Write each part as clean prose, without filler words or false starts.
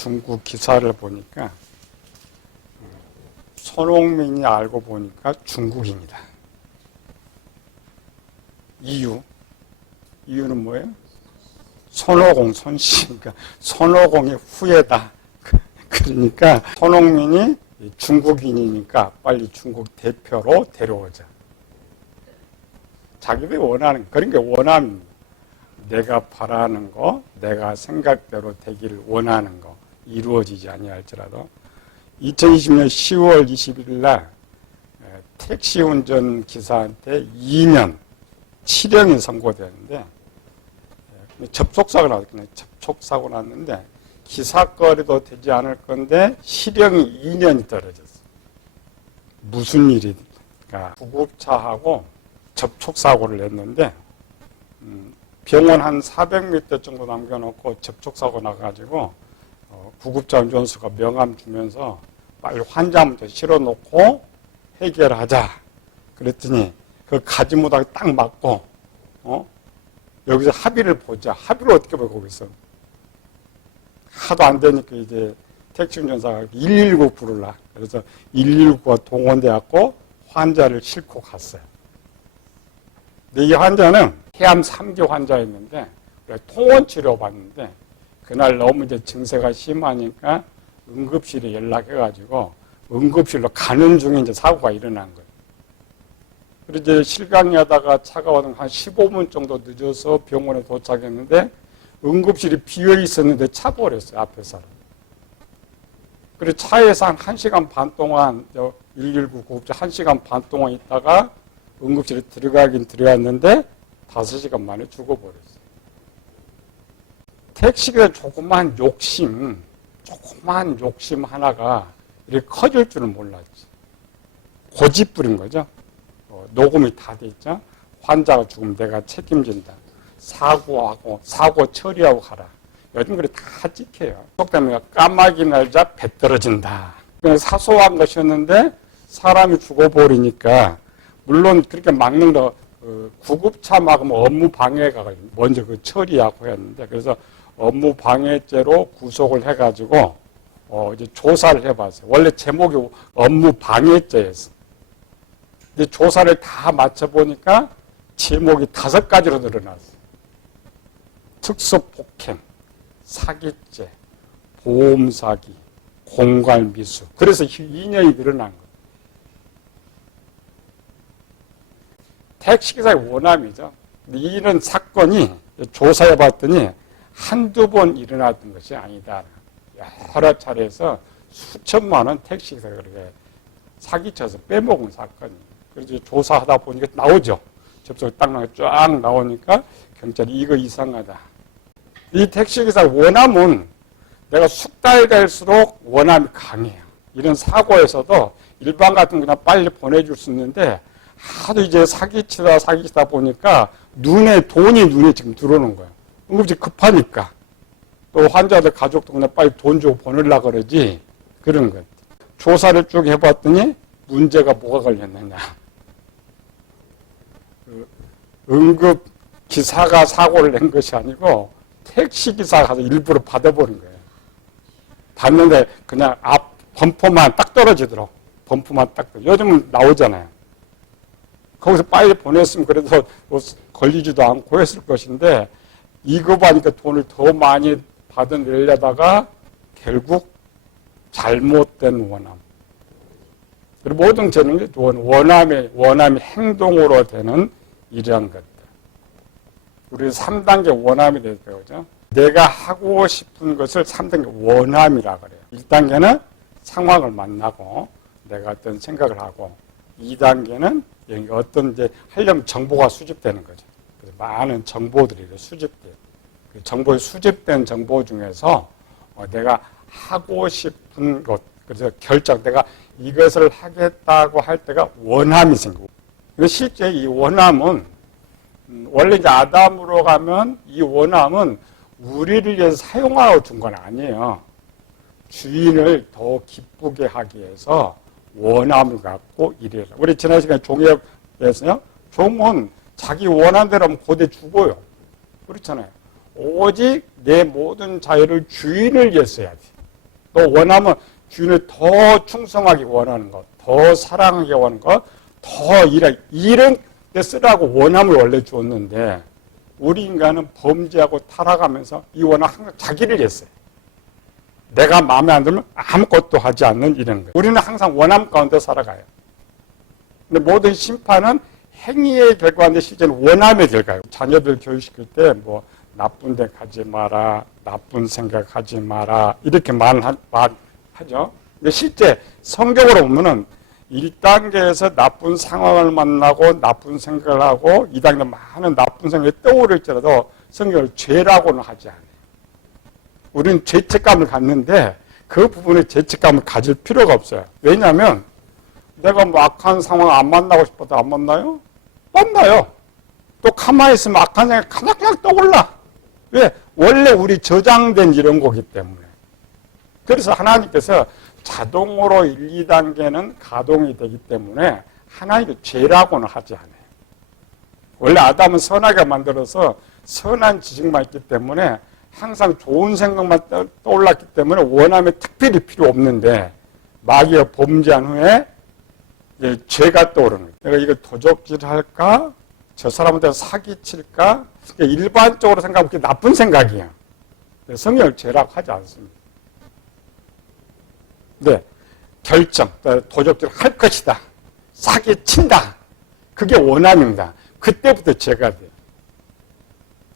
중국 기사를 보니까 손흥민이 알고 보니까 중국인이다. 이유는 뭐예요? 손오공, 손씨니까 손오공의 후예다. 그러니까 손흥민이 중국인이니까 빨리 중국 대표로 데려오자. 자기들이 원하는, 그런 게 원함입니다. 내가 바라는 거, 내가 생각대로 되기를 원하는 거 이루어지지 아니할지라도 2020년 10월 20일 날 택시 운전 기사한테 2년 7형이 선고되었는데 접촉사고 나왔거든요. 접촉사고 났는데 기사거리도 되지 않을 건데 실형이 2년이 떨어졌어요. 무슨 일일까? 구급차하고 접촉사고를 냈는데 병원 한 400m 정도 남겨놓고 접촉사고 나가지고 구급차 운전수가 명함 주면서 빨리 환자부터 실어놓고 해결하자. 그랬더니 그 가지무닥에 딱 맞고 여기서 합의를 보자. 합의를 어떻게 보고 있어? 하도 안 되니까 이제 택시 운전사가 119 부르라. 그래서 119가 동원돼갖고 환자를 싣고 갔어요. 근데 이 환자는 폐암 3기 환자였는데 통원 치료 받는데 그날 너무 이제 증세가 심하니까 응급실에 연락해가지고 응급실로 가는 중에 이제 사고가 일어난 거예요. 그래서 이제 실강하다가 차가 와서 한 15분 정도 늦어서 병원에 도착했는데 응급실이 비어 있었는데 차버렸어요, 앞에 사람. 그래서 차에서 한 1시간 반 동안 119 구급차 1시간 반 동안 있다가 응급실에 들어가긴 들어갔는데 5시간 만에 죽어버렸어요. 택시기사 조그만 욕심 하나가 이렇게 커질 줄은 몰랐지. 고집 부린 거죠. 녹음이 다 돼 있죠. 환자가 죽으면 내가 책임진다. 사고 처리하고 가라. 요즘 그래 다 찍혀요. 속담에 까마귀 날자 배 떨어진다. 그냥 사소한 것이었는데 사람이 죽어버리니까 물론 그렇게 막는 거 구급차 막으면 업무 방해가 먼저 그 처리하고 했는데 그래서 업무 방해죄로 구속을 해가지고 이제 조사를 해봤어요. 원래 제목이 업무 방해죄였어. 근데 조사를 다 맞춰보니까 제목이 5가지로 늘어났어요. 특수폭행, 사기죄, 보험사기, 공갈미수. 그래서 2년이 늘어난 거예요. 택시기사의 원함이죠. 이런 사건이 조사해봤더니 한두 번 일어났던 것이 아니다. 여러 차례에서 수천만 원 택시기사가 그렇게 사기쳐서 빼먹은 사건이에요. 그래서 조사하다 보니까 나오죠. 접촉이 쫙 나오니까 경찰이 이거 이상하다. 이 택시기사 원함은 내가 숙달 될수록 원함이 강해요. 이런 사고에서도 일반 같은 거 그냥 빨리 보내줄 수 있는데 하도 이제 사기치다 보니까 돈이 지금 들어오는 거예요. 응급실 급하니까. 또 환자들 가족도 그냥 빨리 돈 주고 보내려고 그러지. 그런 것. 조사를 쭉 해봤더니 문제가 뭐가 걸렸느냐. 응급 기사가 사고를 낸 것이 아니고 택시기사가 가서 일부러 받아버린 거예요. 받는데 그냥 앞 범퍼만 딱 떨어지도록. 범퍼만 딱. 요즘은 나오잖아요. 거기서 빨리 보냈으면 그래도 걸리지도 않고 했을 것인데 이거 봐니까 돈을 더 많이 받아내려다가 결국 잘못된 원함. 그리고 모든 재능이 원함이 행동으로 되는 이러한 것들. 우리 3단계 원함이 되죠. 그죠? 내가 하고 싶은 것을 3단계 원함이라고 그래요. 1단계는 상황을 만나고 내가 어떤 생각을 하고 2단계는 어떤 이제 하려면 정보가 수집되는 거죠. 그래서 많은 정보들이 수집돼요. 그 수집된 정보 중에서 내가 하고 싶은 것, 그래서 내가 이것을 하겠다고 할 때가 원함이 생기고. 근데 실제 이 원함은 원래 이제 아담으로 가면 이 원함은 우리를 위해서 사용하라고 준 건 아니에요. 주인을 더 기쁘게 하기 위해서 원함을 갖고 일해라. 우리 지난 시간에 종이에서요. 종은 자기 원하는 대로 하면 고대 죽어요. 그렇잖아요. 오직 내 모든 자유를 주인을 위해 써야 돼. 또 원하면 주인을 더 충성하게 원하는 것, 더 사랑하게 원하는 것, 더 이런 데 쓰라고 원함을 원래 주었는데 우리 인간은 범죄하고 타락하면서 이 원함 항상 자기를 했어요. 내가 마음에 안 들면 아무것도 하지 않는 이런 거예요. 우리는 항상 원함 가운데 살아가요. 근데 모든 심판은 행위의 결과인데 실제는 원함의 결과예요. 자녀들 교육시킬 때 뭐 나쁜 데 가지 마라, 나쁜 생각하지 마라 이렇게 말하죠. 근데 실제 성경으로 보면은 1단계에서 나쁜 상황을 만나고 나쁜 생각을 하고 2단계 많은 나쁜 생각이 떠오를지라도 성경을 죄라고는 하지 않아요. 우리는 죄책감을 갖는데 그 부분에 죄책감을 가질 필요가 없어요. 왜냐하면 내가 뭐 악한 상황 안 만나고 싶어도 안 만나요? 만나요. 또 가만히 있으면 악한 생각이 그냥 떠올라. 왜? 원래 우리 저장된 이런 거기 때문에. 그래서 하나님께서 자동으로 1, 2단계는 가동이 되기 때문에 하나님이 죄라고는 하지 않아요. 원래 아담은 선하게 만들어서 선한 지식만 있기 때문에 항상 좋은 생각만 떠올랐기 때문에 원함에 특별히 필요 없는데 마귀가 범죄한 후에 죄가 떠오르는 거예요. 내가 이거 도적질할까? 저 사람한테 사기칠까? 일반적으로 생각하면 그게 나쁜 생각이에요. 성경을 죄라고 하지 않습니다. 네, 결정, 도적질 할 것이다. 사기친다. 그게 원함입니다. 그때부터 죄가 돼요.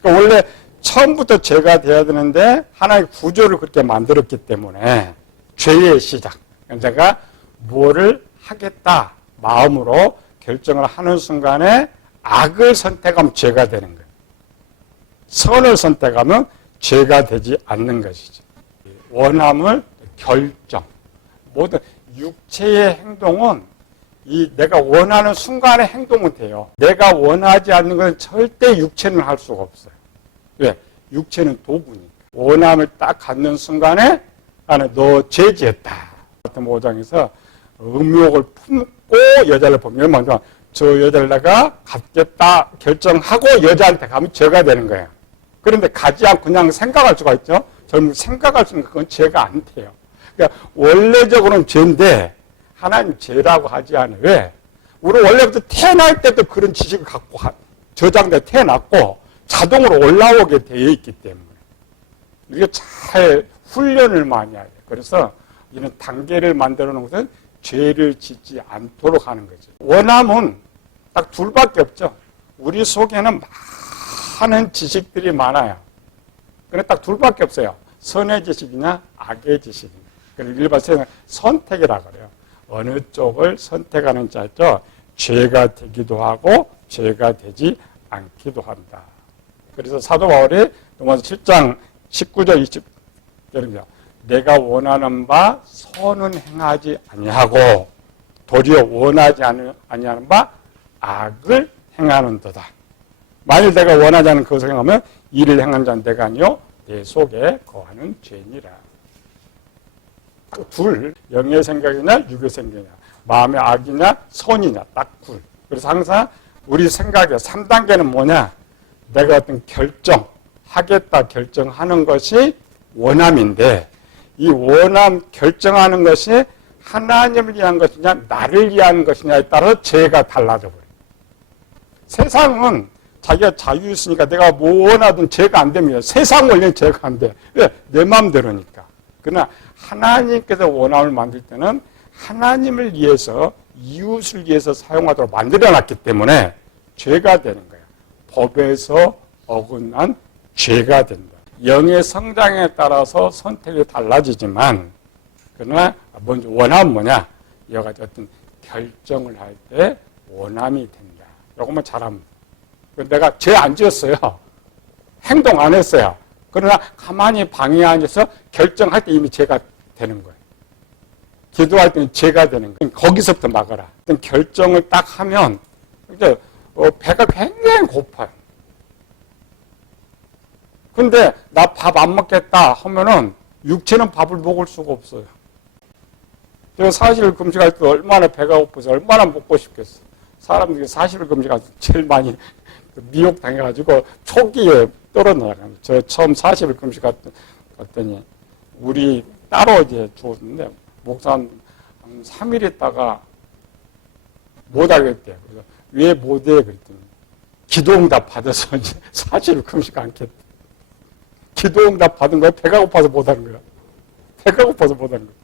그러니까 원래 처음부터 죄가 돼야 되는데 하나의 구조를 그렇게 만들었기 때문에 죄의 시작. 내가 뭐를 하겠다 마음으로 결정을 하는 순간에 악을 선택하면 죄가 되는 거예요. 선을 선택하면 죄가 되지 않는 것이죠. 원함을 결정. 모든 육체의 행동은 이 내가 원하는 순간에 행동은 돼요. 내가 원하지 않는 건 절대 육체는 할 수가 없어요. 왜? 육체는 도구니까. 원함을 딱 갖는 순간에 나는 너 죄지었다. 같은 5장에서 음욕을 품고 여자를 보면 먼저 저 여자를 내가 갖겠다 결정하고 여자한테 가면 죄가 되는 거예요. 그런데 가지 않고 그냥 생각할 수가 있죠. 저는 생각할 수 있는 그건 죄가 안 돼요. 그러니까 원래적으로는 죄인데 하나님 죄라고 하지 않아요. 왜? 우리 원래부터 태어날 때도 그런 지식을 갖고 저장돼 태어났고 자동으로 올라오게 되어 있기 때문에 이게 잘 훈련을 많이 해야 돼요. 그래서 이런 단계를 만들어 놓은 것은 죄를 짓지 않도록 하는 거죠. 원함은 딱 둘밖에 없죠. 우리 속에는 많은 지식들이 많아요. 그런데 딱 둘밖에 없어요. 선의 지식이냐 악의 지식이냐. 그래서 일반적으로 선택이라고 그래요. 어느 쪽을 선택하는 자죠. 죄가 되기도 하고 죄가 되지 않기도 한다. 그래서 사도 바울이 로마서 7장 19절 20절입니다. 내가 원하는 바 선은 행하지 아니하고 도리어 원하지 아니하는 바 악을 행하는도다. 만일 내가 원하지 않는 그것을 행하면 이를 행하는 자는 내가 아니요 내 속에 거하는 죄니라. 둘, 영의 생각이냐 육의 생각이냐 마음의 악이냐 선이냐 딱 둘. 그래서 항상 우리 생각의 3단계는 뭐냐? 내가 어떤 결정하겠다 결정하는 것이 원함인데 이 원함 결정하는 것이 하나님을 위한 것이냐 나를 위한 것이냐에 따라서 죄가 달라져 버려요. 세상은 자기가 자유 있으니까 내가 뭐 원하든 죄가 안 됩니다. 세상 원리는 죄가 안 돼. 왜? 내 마음대로니까. 그러나 하나님께서 원함을 만들 때는 하나님을 위해서 이웃을 위해서 사용하도록 만들어놨기 때문에 죄가 되는 거예요. 법에서 어긋난 죄가 된다. 영의 성장에 따라서 선택이 달라지지만 그러나 먼저 원함은 뭐냐? 여러 가지 어떤 결정을 할 때 원함이 된다. 이것만 잘하면 내가 죄 안 지었어요. 행동 안 했어요. 그러나 가만히 방에 앉아서 결정할 때 이미 죄가 되는 거예요. 기도할 때는 죄가 되는 거예요. 거기서부터 막아라. 어떤 결정을 딱 하면 이제 배가 굉장히 고파요. 근데 나 밥 안 먹겠다 하면은 육체는 밥을 먹을 수가 없어요. 제가 40일 금식할 때 얼마나 배가 고파서 얼마나 먹고 싶겠어. 사람들이 40일 금식할 때 제일 많이 미혹 당해가지고 초기에 떨어나가요. 저 처음 40일 금식했더니 우리 따로 이제 주었는데, 목사 한 3일 있다가 못 하겠대요. 그래서 왜 못 해? 그랬더니, 기도응답 받아서 이제 사실을 금식 않겠대. 기도응답 받은 거야? 배가 고파서 못 하는 거야. 배가 고파서 못 하는 거야.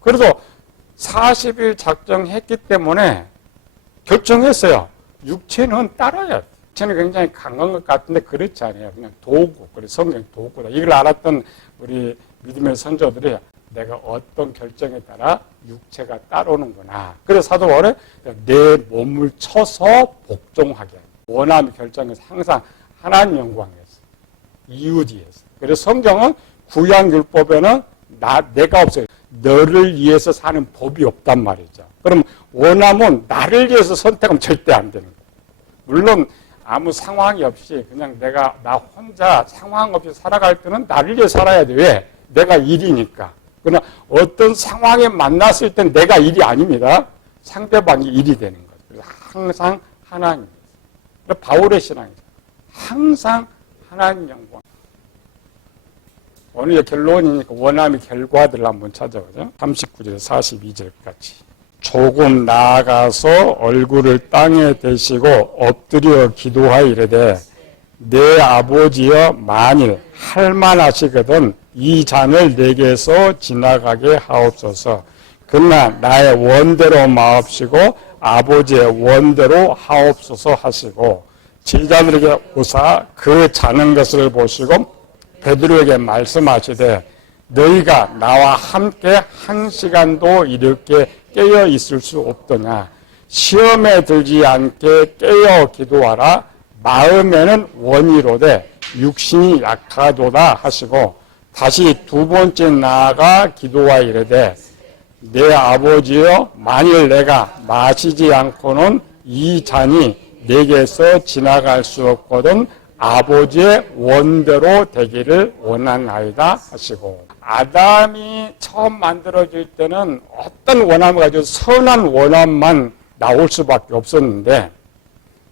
그래서 40일 작정했기 때문에 결정했어요. 육체는 따라야 돼. 육체는 굉장히 강한 것 같은데 그렇지 않아요. 그냥 도구, 그래 성경 도구다. 이걸 알았던 우리 믿음의 선조들이 내가 어떤 결정에 따라 육체가 따르는구나. 그래서 사도 바울은 내 몸을 쳐서 복종하게. 원함의 결정에서 항상 하나님 영광이었어. 이웃이었어. 그래서 성경은 구약율법에는 내가 없어요. 너를 위해서 사는 법이 없단 말이죠. 그럼 원함은 나를 위해서 선택하면 절대 안 되는 거예요. 물론 아무 상황이 없이 그냥 나 혼자 상황 없이 살아갈 때는 나를 위해서 살아야 돼. 왜? 내가 일이니까. 그러나 어떤 상황에 만났을 땐 내가 일이 아닙니다. 상대방이 일이 되는 거죠. 그래서 항상 하나님. 바울의 신앙이죠. 항상 하나님 영광. 오늘 결론이니까 원함의 결과들을 한번 찾아보죠. 39절에서 42절까지. 조금 나아가서 얼굴을 땅에 대시고 엎드려 기도하이르되 내 아버지여 만일 할만하시거든 이 잔을 내게서 지나가게 하옵소서. 그러나 나의 원대로 마옵시고 아버지의 원대로 하옵소서 하시고 제자들에게 오사 그 자는 것을 보시고 베드로에게 말씀하시되 너희가 나와 함께 한 시간도 이렇게 깨어 있을 수 없더냐. 시험에 들지 않게 깨어 기도하라. 마음에는 원이로되 육신이 약하도다 하시고 다시 두 번째 나아가 기도하이르되 내 아버지여 만일 내가 마시지 않고는 이 잔이 내게서 지나갈 수 없거든 아버지의 원대로 되기를 원하나이다 하시고 아담이 처음 만들어질 때는 어떤 원함을 가지고 선한 원함만 나올 수밖에 없었는데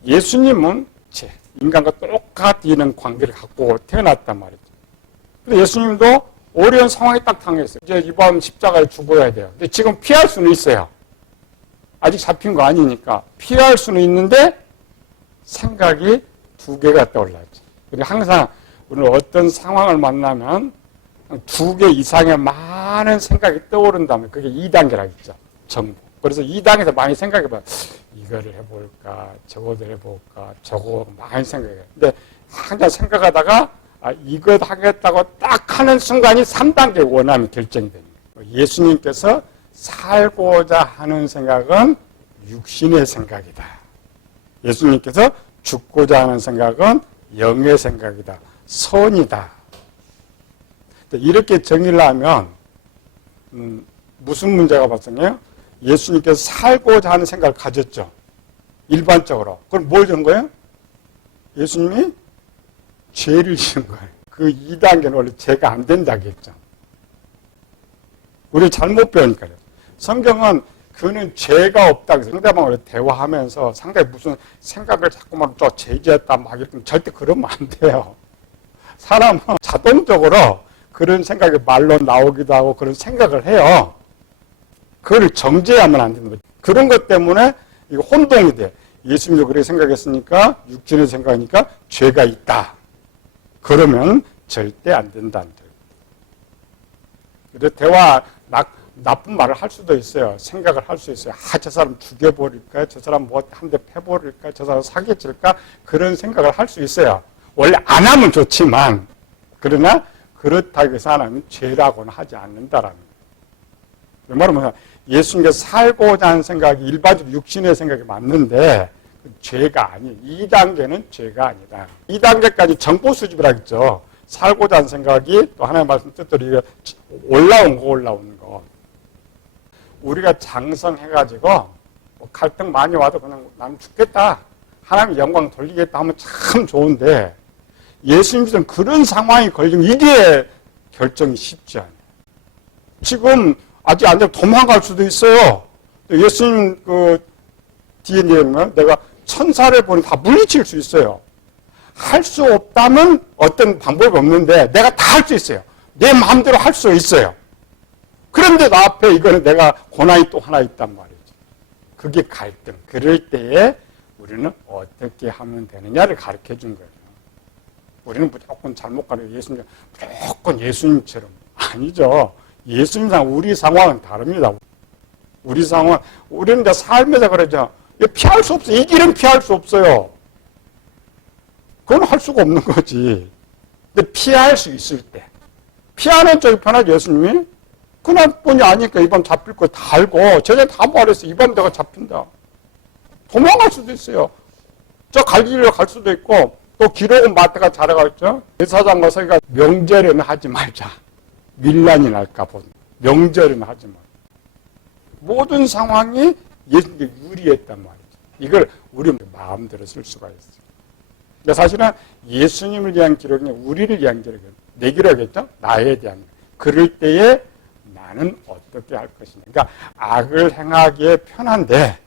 예수님은 인간과 똑같이 있는 관계를 갖고 태어났단 말이죠. 근데 예수님도 어려운 상황에 딱 당했어요. 이제 이번 십자가에 죽어야 돼요. 근데 지금 피할 수는 있어요. 아직 잡힌 거 아니니까 피할 수는 있는데 생각이 두 개가 떠올랐죠. 항상 우리는 어떤 상황을 만나면 두 개 이상의 많은 생각이 떠오른다면 그게 2단계라고 있죠. 정보. 그래서 2단계에서 많이 생각해봐요. 이거를 해볼까, 저거를 해볼까, 저거 많이 생각해요. 근데 항상 생각하다가 이것 하겠다고 딱 하는 순간이 3단계 원함이 결정이 됩니다. 예수님께서 살고자 하는 생각은 육신의 생각이다. 예수님께서 죽고자 하는 생각은 영의 생각이다. 선이다. 이렇게 정의를 하면 무슨 문제가 발생해요? 예수님께서 살고자 하는 생각을 가졌죠. 일반적으로. 그럼 뭘 준 거예요? 예수님이 죄를 지은 거예요. 그 2단계는 원래 죄가 안 된다고 했죠. 우리 잘못 배우니까요. 성경은 그는 죄가 없다고 해서 상대방으로 대화하면서 상대방이 무슨 생각을 자꾸만 제지했다 막 이렇게 절대 그러면 안 돼요. 사람은 자동적으로 그런 생각이 말로 나오기도 하고 그런 생각을 해요. 그걸 정죄하면 안 되는 거죠. 그런 것 때문에 이거 혼동이 돼. 예수님도 그렇게 생각했으니까 육신의 생각이니까 죄가 있다. 그러면 절대 안 된다는 거예요. 그래서 대화 나쁜 말을 할 수도 있어요. 생각을 할 수 있어요. 저 사람 죽여버릴까? 저 사람 뭐 한 대 패버릴까? 저 사람 사기칠까? 그런 생각을 할 수 있어요. 원래 안 하면 좋지만 그러나 그렇다고 해서 안 하면 죄라고는 하지 않는다라는 거예요. 그 말은 뭐냐? 예수님께서 살고자 하는 생각이 일반적으로 육신의 생각이 맞는데 죄가 아니에요. 2단계는 죄가 아니다. 2단계까지 정보 수집을 하겠죠. 살고자 하는 생각이 또 하나님의 말씀 뜻대로 올라온 거. 우리가 장성해가지고 뭐 갈등 많이 와도 그냥 나는 죽겠다. 하나님 영광 돌리겠다 하면 참 좋은데 예수님께서는 그런 상황이 걸리면 이게 결정이 쉽지 않아요. 지금 아직 안 되면 도망갈 수도 있어요. 예수님 그 뒤에 내가 천사를 보니 다 물리칠 수 있어요. 할 수 없다면 어떤 방법이 없는데 내가 다 할 수 있어요. 내 마음대로 할 수 있어요. 그런데 나 앞에 이거는 내가 고난이 또 하나 있단 말이죠. 그게 갈등. 그럴 때에 우리는 어떻게 하면 되느냐를 가르쳐 준 거예요. 우리는 무조건 잘못 가르쳐 예수님, 무조건 예수님처럼. 아니죠. 예수님상 우리 상황은 다릅니다. 우리 상황, 우리는 내 삶에서 그러죠. 이거 피할 수 없어요. 이 길은 피할 수 없어요. 그건 할 수가 없는 거지. 근데 피할 수 있을 때. 피하는 쪽이 편하죠, 예수님이. 그날뿐이 아니니까 이 밤 잡힐 거 다 알고, 제가 다 말했어요. 이 밤 내가 잡힌다. 도망갈 수도 있어요. 저 갈릴리로 갈 수도 있고, 또 기록은 마태가 잘해가있죠. 제사장과 서기가 명절에는 하지 말자. 밀란이 날까 본. 명절에는 하지 말자. 모든 상황이 예수님께 유리했단 말이죠. 이걸 우리 마음대로 쓸 수가 있어요. 근데 사실은 예수님을 위한 기록이 우리를 위한 기록이에요. 내 기록이겠죠? 나에 대한. 그럴 때에 나는 어떻게 할 것이냐. 그러니까 악을 행하기에 편한데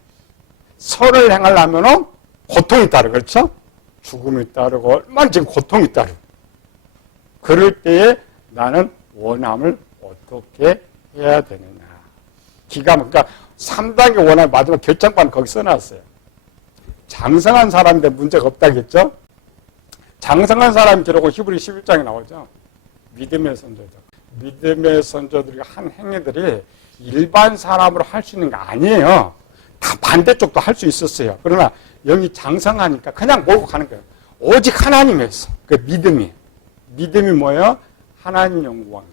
선을 행하려면 고통이 따르고, 그렇죠? 죽음이 따르고, 얼마나 지금 고통이 따르고. 그럴 때에 나는 원함을 어떻게 해야 되느냐. 그러니까 3단계 원함 마지막 결정판 거기 써놨어요. 장성한 사람인데 문제가 없다겠죠? 장성한 사람 기록은 히브리 11장에 나오죠. 믿음의 선조들. 믿음의 선조들이 한 행위들이 일반 사람으로 할 수 있는 게 아니에요. 다 반대쪽도 할 수 있었어요. 그러나 영이 장성하니까 그냥 몰고 가는 거예요. 오직 하나님에서. 그 믿음이. 믿음이 뭐예요? 하나님 영광에서.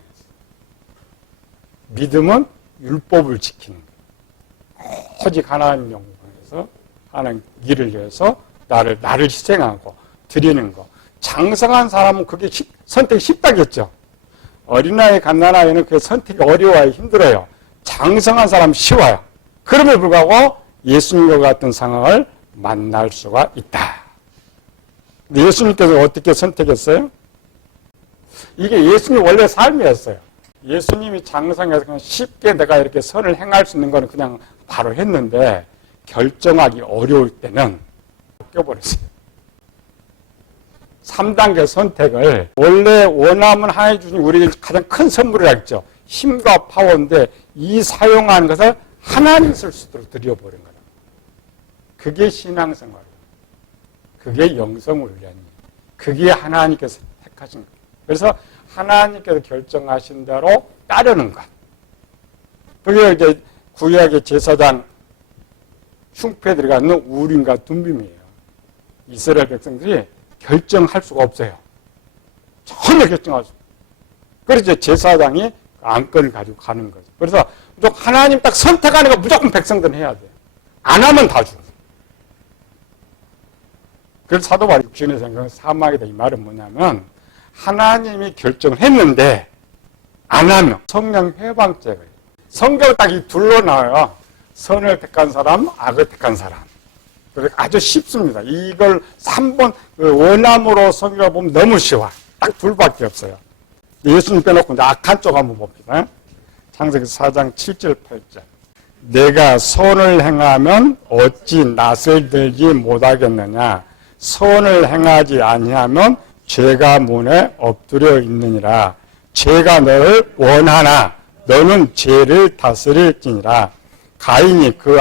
믿음은 율법을 지키는 거예요. 오직 하나님 영광에서 하나님 일을 위해서 나를 희생하고 드리는 거. 장성한 사람은 그게 선택이 쉽다겠죠. 어린아이, 갓난아이는 그 선택이 어려워요. 힘들어요. 장성한 사람은 쉬워요. 그럼에도 불구하고 예수님과 같은 상황을 만날 수가 있다. 근데 예수님께서 어떻게 선택했어요? 이게 예수님 원래 삶이었어요. 예수님이 장성해서 그냥 쉽게 내가 이렇게 선을 행할 수 있는 거는 그냥 바로 했는데 결정하기 어려울 때는 껴버렸어요. 3단계 선택을 원래 원하면 하나님 주신 우리에게 가장 큰 선물을 했죠. 힘과 파워인데 이 사용하는 것을 하나님 쓸 수 있도록 드려버린 거예요. 그게 신앙생활이에요. 그게 영성훈련이에요. 그게 하나님께서 택하신 거예요. 그래서 하나님께서 결정하신 대로 따르는 것. 그게 이제 구약의 제사장 흉패에 들어가는 우림과 둠빔이에요. 이스라엘 백성들이 결정할 수가 없어요. 전혀 결정할 수 없어요. 그래서 이제 제사장이 안건을 가지고 가는 거죠. 그래서 무조건 하나님 딱 선택하는 거 무조건 백성들은 해야 돼요. 안 하면 다 죽어요. 그래서 사도 바울 6절에 생각하는 사망이다. 이 말은 뭐냐면 하나님이 결정을 했는데 안 하면 성령 회방죄가 있어요. 성경을 딱 이 둘로 나와요. 선을 택한 사람, 악을 택한 사람. 아주 쉽습니다. 이걸 3번 원함으로 성경을 보면 너무 쉬워. 딱 둘밖에 없어요. 예수님 빼놓고 이제 악한 쪽 한번 봅니다. 창세기 4장 7절 8절. 내가 선을 행하면 어찌 낯을 들지 못하겠느냐. 선을 행하지 아니하면 죄가 문에 엎드려 있느니라. 죄가 너를 원하나 너는 죄를 다스릴지니라. 가인이 그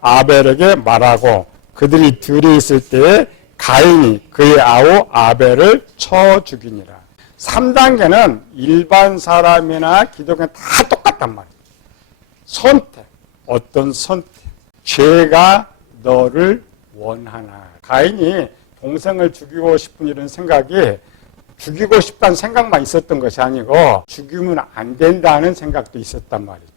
아벨에게 말하고 그들이 들이 있을 때에 가인이 그의 아우 아벨을 쳐 죽이니라. 3단계는 일반 사람이나 기독교는 다 똑같단 말이에요. 선택. 어떤 선택. 죄가 너를 원하나. 가인이 동생을 죽이고 싶은 이런 생각이 죽이고 싶다는 생각만 있었던 것이 아니고 죽이면 안 된다는 생각도 있었단 말이죠.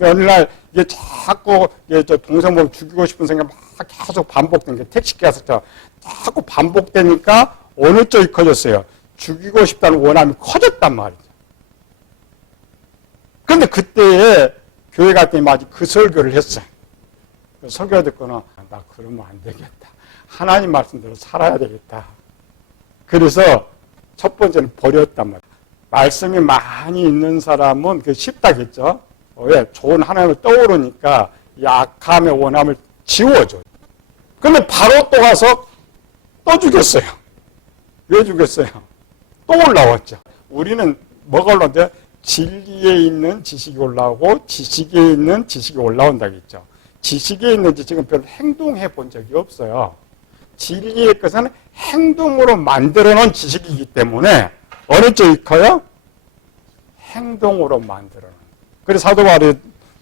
어느 날 이게 자꾸 저 동생 보고 죽이고 싶은 생각이 막 계속 반복된 게 택시기사서 자꾸 반복되니까 어느 쪽이 커졌어요? 죽이고 싶다는 원함이 커졌단 말이죠. 그런데 그때에 교회 갔더니 마치 그 설교를 했어요. 그 설교 듣고는 나 그러면 안 되겠다. 하나님 말씀대로 살아야 되겠다. 그래서 첫 번째는 버렸단 말이에요. 말씀이 많이 있는 사람은 그게 쉽다겠죠. 왜? 좋은 하나님을 떠오르니까 이 악함의 원함을 지워줘요. 그런데 바로 또 가서 또 죽였어요. 왜 죽였어요? 또 올라왔죠. 우리는 뭐가 올라오는데 진리에 있는 지식이 올라오고 지식에 있는 지식이 올라온다겠죠. 지식에 있는 지식은 별로 행동해 본 적이 없어요. 진리의 것은 행동으로 만들어 놓은 지식이기 때문에 어느 쪽이 커요? 행동으로 만들어 놓은. 그래서 사도 바울이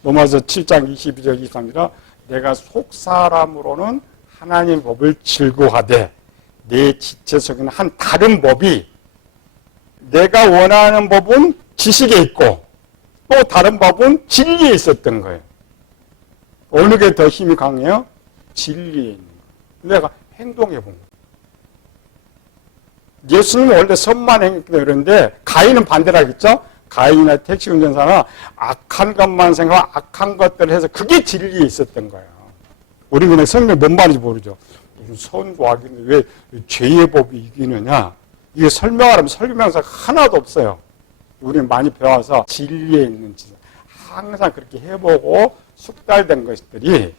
로마서 7장 22절 23절에 내가 속사람으로는 하나님의 법을 즐거워하되 내 지체 속에는 한 다른 법이 내가 원하는 법은 지식에 있고 또 다른 법은 진리에 있었던 거예요. 어느 게 더 힘이 강해요? 진리에 있는 거예요. 내가 행동해 본 거예요. 예수님은 원래 선만 행했기 때문에 그런데 가인은 반대로 하겠죠? 가인이나 택시 운전사나 악한 것만 생각하고 악한 것들을 해서 그게 진리에 있었던 거예요. 우리는 그냥 성경이 뭔 말인지 모르죠. 무슨 선과 악인데 왜 죄의 법이 이기느냐? 이게 설명하려면 설명서가 하나도 없어요. 우리는 많이 배워서 진리에 있는 짓. 항상 그렇게 해보고 숙달된 것들이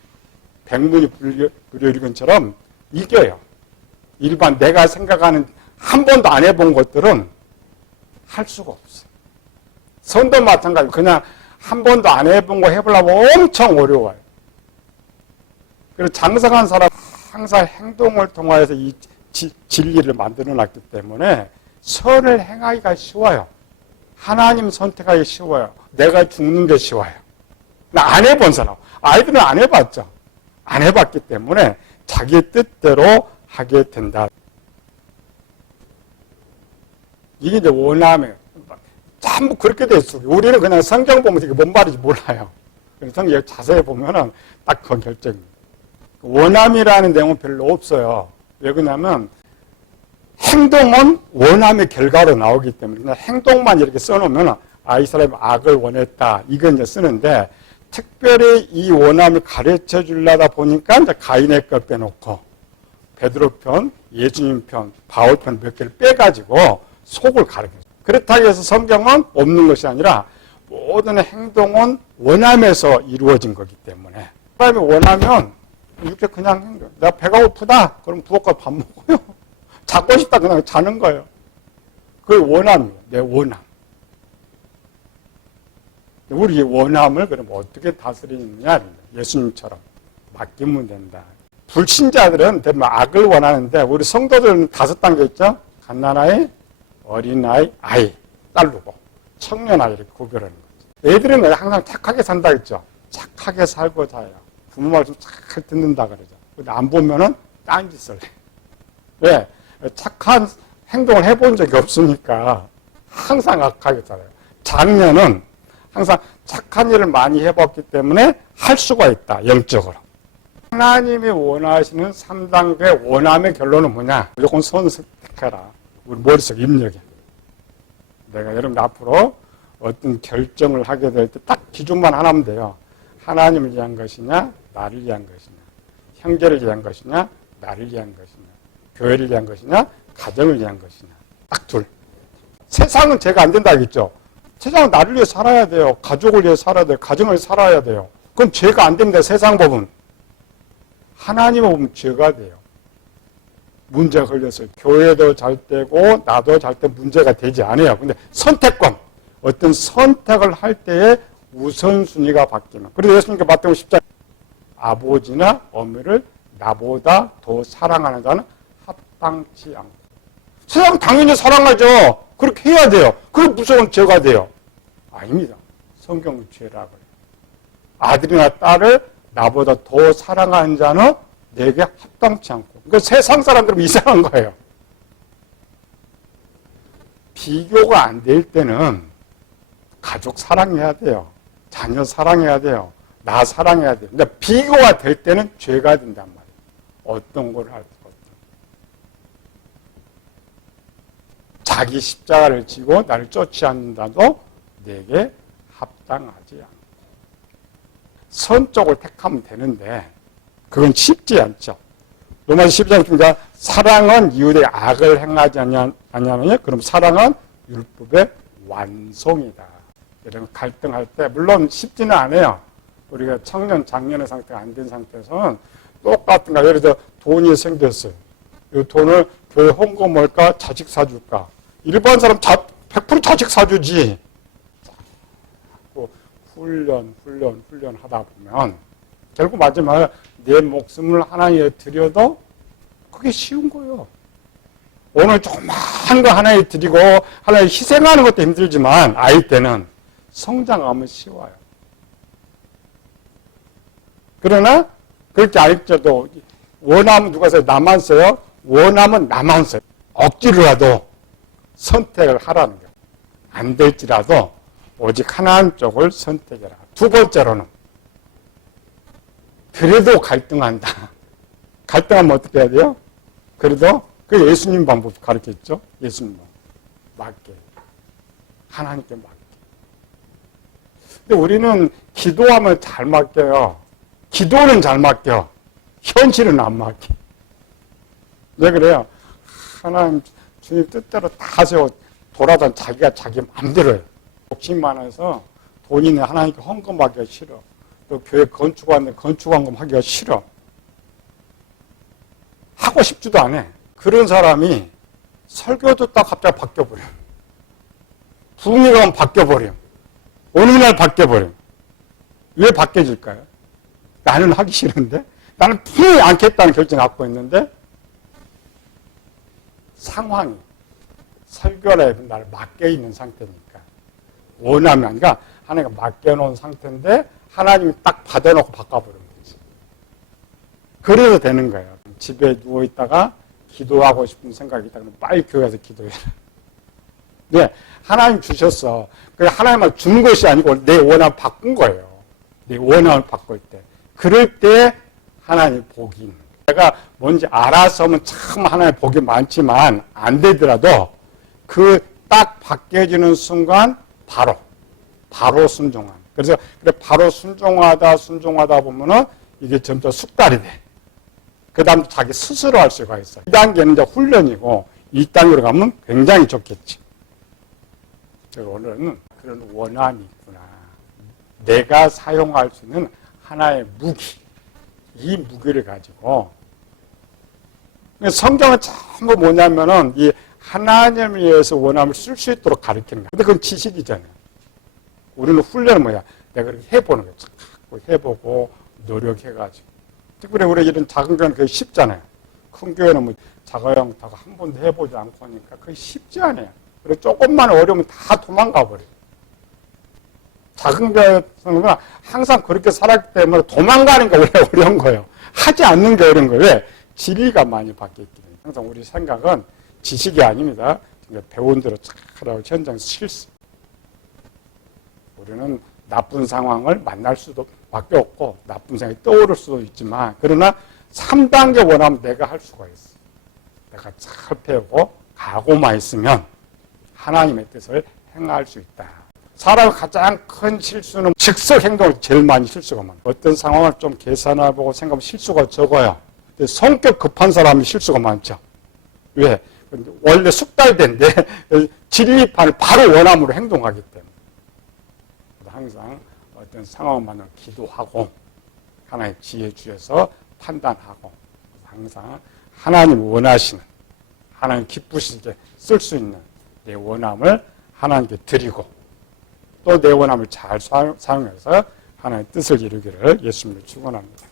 백문이 불여일견처럼 이겨요. 일반 내가 생각하는 한 번도 안 해본 것들은 할 수가 없어요. 선도 마찬가지로 그냥 한 번도 안 해본 거 해보려면 엄청 어려워요. 그래서 장성한 사람 항상 행동을 통해서 이 진리를 만들어 놨기 때문에 선을 행하기가 쉬워요. 하나님 선택하기 쉬워요. 내가 죽는 게 쉬워요. 나 안 해본 사람. 아이들은 안 해봤죠. 안 해봤기 때문에 자기 뜻대로 하게 된다. 이게 이제 원함이에요. 전부 그렇게 돼 있어요. 우리는 그냥 성경 보면 이게 뭔 말인지 몰라요. 그래서 성경 자세히 보면은 딱 그 결정입니다. 원함이라는 내용은 별로 없어요. 왜 그러냐면 행동은 원함의 결과로 나오기 때문에 그냥 행동만 이렇게 써놓으면 이 사람이 악을 원했다. 이건 이제 쓰는데 특별히 이 원함을 가르쳐 주려다 보니까 이제 가인의 걸 빼놓고 베드로 편, 예수님 편, 바울 편 몇 개를 빼가지고 속을 가르쳐요. 그렇다고 해서 성경은 없는 것이 아니라 모든 행동은 원함에서 이루어진 거기 때문에 사람이 원하면 이렇게 그냥 행동. 내가 배가 고프다. 그럼 부엌 가서 밥 먹어요. 자고 싶다. 그냥 자는 거예요. 그게 원함이에요. 내 원함. 우리 원함을 그럼 어떻게 다스리느냐. 예수님처럼 맡기면 된다. 불신자들은 대부분 악을 원하는데 우리 성도들은 5단계 있죠. 갓난아이, 어린아이, 아이, 딸르고 청년아이 이렇게 구별하는 거죠. 애들은 항상 착하게 산다 했죠. 착하게 살고자 해요. 부모 말씀 잘 듣는다 그러죠. 근데 안 보면은 딴짓을 해. 왜? 착한 행동을 해본 적이 없으니까 항상 악하게 살아요. 장녀는 항상 착한 일을 많이 해봤기 때문에 할 수가 있다. 영적으로. 하나님이 원하시는 3단계 원함의 결론은 뭐냐? 무조건 선택해라. 우리 머릿속 입력에. 내가 여러분 앞으로 어떤 결정을 하게 될 때 딱 기준만 하나면 돼요. 하나님을 위한 것이냐, 나를 위한 것이냐, 형제를 위한 것이냐, 나를 위한 것이냐, 교회를 위한 것이냐, 가정을 위한 것이냐. 딱 둘. 세상은 죄가 안 된다 하겠죠. 세상은 나를 위해 살아야 돼요. 가족을 위해 살아야 돼요. 가정을 살아야 돼요. 그럼 죄가 안 됩니다. 세상 법은. 하나님의 법은 죄가 돼요. 문제가 걸렸어요. 교회도 잘 되고 나도 잘 때 문제가 되지 않아요. 근데 선택권, 어떤 선택을 할 때에 우선순위가 바뀌면. 그래서 예수님께 마태복음 10장 아버지나 어머니를 나보다 더 사랑하는 자는 합당치 않고. 세상 당연히 사랑하죠. 그렇게 해야 돼요. 그게 무서운 죄가 돼요. 아닙니다. 성경은 죄라고 해요. 아들이나 딸을 나보다 더 사랑하는 자는 내게 합당치 않고. 그러니까 세상 사람들은 이상한 거예요. 비교가 안 될 때는 가족 사랑해야 돼요. 자녀 사랑해야 돼요. 나 사랑해야 돼요. 근데 비교가 될 때는 죄가 된단 말이에요. 어떤 걸 할 것 같아요. 자기 십자가를 지고 나를 쫓지 않는다도 내게 합당하지 않고. 선 쪽을 택하면 되는데 그건 쉽지 않죠. 로마서 12장 중자 사랑은 이웃의 악을 행하지 않냐면요. 그럼 사랑은 율법의 완성이다. 이런 갈등할 때 물론 쉽지는 않아요. 우리가 청년, 장년의 상태가 안 된 상태에서는 똑같은 거. 예를 들어 돈이 생겼어요. 이 돈을 교회 헌금할까 자식 사줄까. 일반 사람 100% 자식 사주지. 훈련 하다 보면 결국 마지막에 내 목숨을 하나님께 드려도 그게 쉬운 거예요. 오늘 조그만 거 하나에 드리고 하나에 희생하는 것도 힘들지만 아이 때는 성장하면 쉬워요. 그러나 그렇게 아닐지라도 원하면 누가 써요? 나만 써요? 원하면 나만 써요. 억지로라도 선택을 하라는 거예요. 안 될지라도 오직 하나님 쪽을 선택해라. 두 번째로는 그래도 갈등한다. 갈등하면 어떻게 해야 돼요? 그래도 그 예수님 방법 가르쳤죠. 예수님 방법. 맡게. 하나님께 맡게. 근데 우리는 기도하면 잘 맡겨요. 기도는 잘 맡겨. 현실은 안 맡겨. 왜 그래요? 하나님 주님 뜻대로 다 세워 돌아다니 자기가 자기 마음대로 해요. 욕심 많아서 돈이네 하나님께 헌금하기가 싫어. 또 교회 건축하는데 건축헌금 하기가 싫어. 하고 싶지도 않아. 그런 사람이 설교도 딱 갑자기 바뀌어버려. 분위기가 바뀌어버려. 어느 날 바뀌어버려. 왜 바뀌어질까요? 나는 하기 싫은데? 나는 분명히 않겠다는 결정을 갖고 있는데 상황이 설교를 나를 맡겨 있는 상태니까 원하면 아니라 하나님가 맡겨놓은 상태인데 하나님이 딱 받아놓고 바꿔버리는 거지. 그래도 되는 거예요. 집에 누워있다가 기도하고 싶은 생각이 있다 그러면 빨리 교회에서 기도해라. 네, 하나님 주셨어. 그 하나님만 주는 것이 아니고 내 원함을 바꾼 거예요. 내 원함을 바꿀 때. 그럴 때 하나님의 복이 있는 거예요. 내가 뭔지 알아서 하면 참 하나님의 복이 많지만 안 되더라도 그 딱 바뀌어지는 순간 바로 순종함. 그래서 그래 바로 순종하다 보면은 이게 점점 숙달이 돼. 그 다음 자기 스스로 할 수가 있어. 2단계는 이제 훈련이고 2단계로 가면 굉장히 좋겠지. 오늘은 그런 원함이 있구나. 내가 사용할 수 있는 하나의 무기. 이 무기를 가지고 성경은 전부 뭐냐면은 이 하나님을 위해서 원함을 쓸 수 있도록 가르치는 거야. 근데 그건 지식이잖아요. 우리는 훈련은 뭐야? 내가 그렇게 해보는 거야. 자꾸 해보고 노력해가지고. 특별히 우리 이런 작은 교회는 그게 쉽잖아요. 큰 교회는 뭐 자가용 다 한 번도 해보지 않고 하니까 그게 쉽지 않아요. 그리고 조금만 어려우면 다 도망가 버려요. 작은 교회는 항상 그렇게 살았기 때문에 도망가는 게 원래 어려운 거예요. 하지 않는 게 어려운 거예요. 왜? 진리가 많이 바뀌었기 때문에. 항상 우리 생각은 지식이 아닙니다. 배운 대로 잘하고 현장 실수. 우리는 나쁜 상황을 만날 수도 밖에 없고 나쁜 생각이 떠오를 수도 있지만 그러나 3단계 원하면 내가 할 수가 있어. 내가 잘 배우고 각오만 있으면 하나님의 뜻을 행할 수 있다. 사람의 가장 큰 실수는 즉석 행동을 제일 많이 실수가 많아요. 어떤 상황을 좀 계산해보고 생각하면 실수가 적어요. 근데 성격 급한 사람이 실수가 많죠. 왜? 원래 숙달된데 진리판을 바로 원함으로 행동하기 때문에. 항상 어떤 상황을 만나면 기도하고 하나의 지혜 주셔서 판단하고 항상 하나님 원하시는 하나님 기쁘시게 쓸 수 있는 내 원함을 하나님께 드리고 또 내 원함을 잘 사용해서 하나님의 뜻을 이루기를 예수님으로 축원합니다.